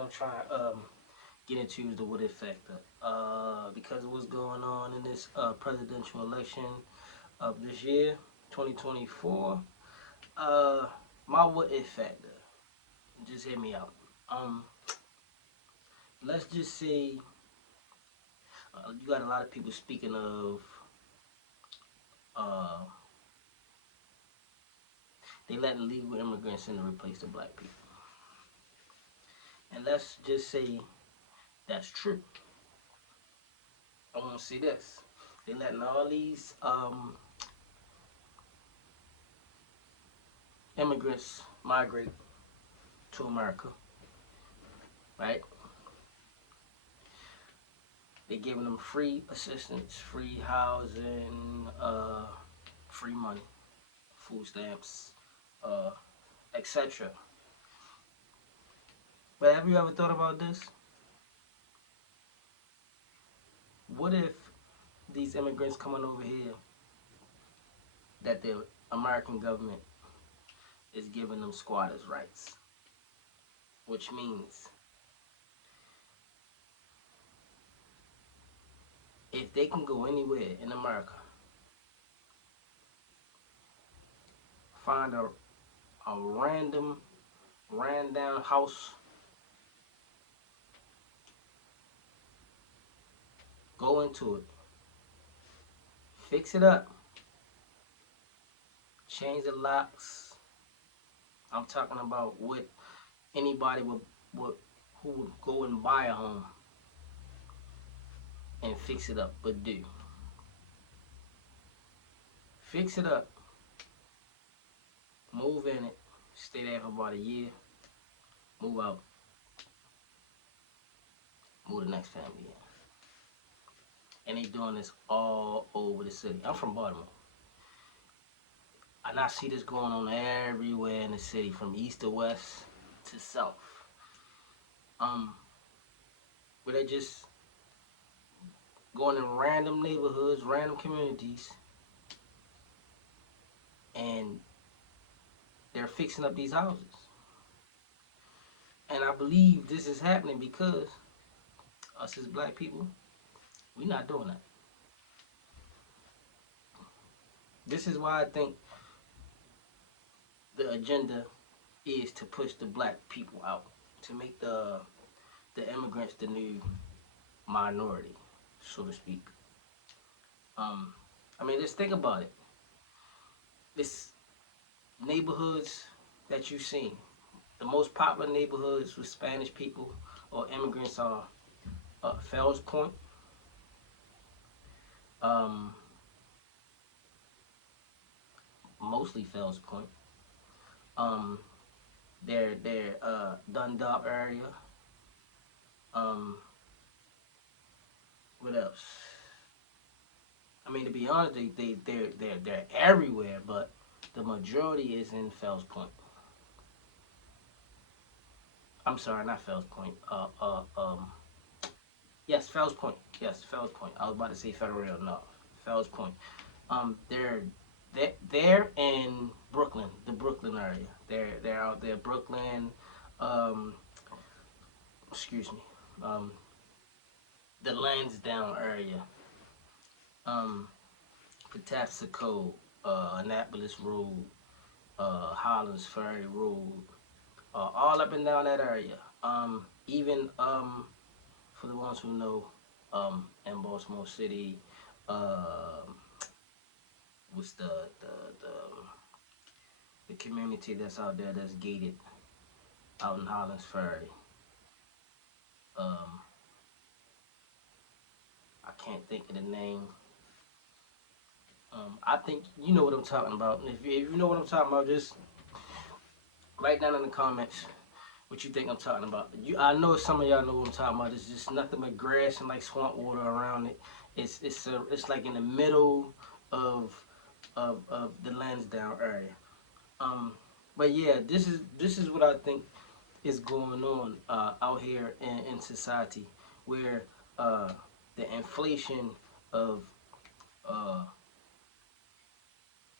I'm trying to get into is the what if factor. Because of what's going on in this presidential election of this year, 2024. Uh, my what if factor. Just hear me out. Um, let's just say you got a lot of people speaking of uh, they letting legal immigrants in to replace the black people. And let's just say that's true. I want to see this. They letting all these immigrants migrate to America, right? They giving them free assistance, free housing, free money, food stamps, uh, etc. But have you ever thought about this? What if these immigrants coming over here that the American government is giving them squatters' rights, which means if they can go anywhere in America, find a random, ran down house, go into it, fix it up, change the locks. I'm talking about what anybody would who would go and buy a home and fix it up would do. Fix it up, move in it, stay there for about a year, move out, move the next family in. And they doing this all over the city. I'm from Baltimore. And I see this going on everywhere in the city, from east to west to south. Where they just going in random neighborhoods, random communities, and they're fixing up these houses. And I believe this is happening because us as black people, we're not doing that. This is why I think the agenda is to push the black people out, to make the immigrants the new minority, so to speak. I mean, just think about it. This neighborhoods that you've seen, the most popular neighborhoods with Spanish people or immigrants are Fells Point, um, mostly Fells Point. Um, their Dundalk area. Um, what else? I mean, to be honest, they're everywhere, but the majority is in Fells Point. I'm sorry, not Fells Point. Yes, Fells Point. Yes, Fells Point. I was about to say Federal. No, Fells Point. They're in Brooklyn, the Brooklyn area. They're out there, Brooklyn. Um, excuse me. Um, the Lansdowne area. Um, Patapsco, Annapolis Road, Hollands Ferry Road, all up and down that area. Even for the ones who know, in Baltimore City, uh, what's the community that's out there that's gated out in Hollands Ferry. Um, I can't think of the name. I think you know what I'm talking about. If you know what I'm talking about, just write down in the comments what you think I'm talking about. I know some of y'all know what I'm talking about. It's just nothing but grass and like swamp water around it. It's like in the middle of of the Lansdowne area. Um, but yeah, this is what I think is going on out here in society, where the inflation of uh,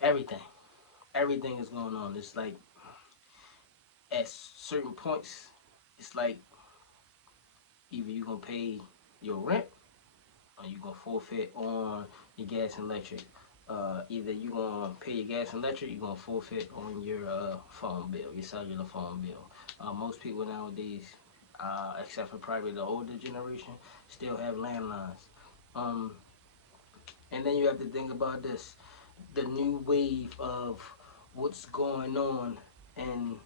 everything, everything is going on. It's like at certain points, it's like either you're gonna pay your rent or you're gonna forfeit on your gas and electric. Either you're gonna pay your gas and electric, you're gonna forfeit on your phone bill, your cellular phone bill. Most people nowadays, except for probably the older generation, still have landlines. Um, and then you have to think about this: the new wave of what's going on and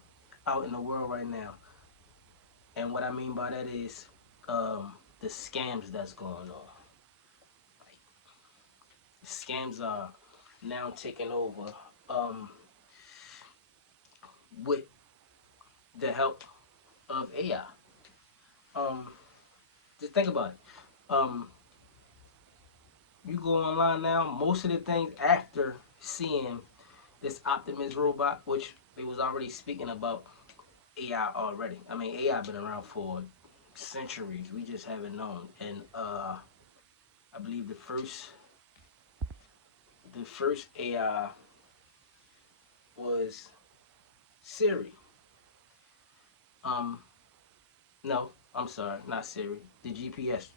out in the world right now. And what I mean by that is the scams that's going on. Like, scams are now taking over with the help of AI. Just think about it. Um, you go online now, most of the things after seeing this Optimus robot, which they was already speaking about AI already. I mean, AI been around for centuries. We just haven't known. And I believe the first AI was Siri. Um, no, I'm sorry, not Siri. The GPS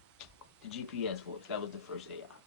voice. That was the first AI.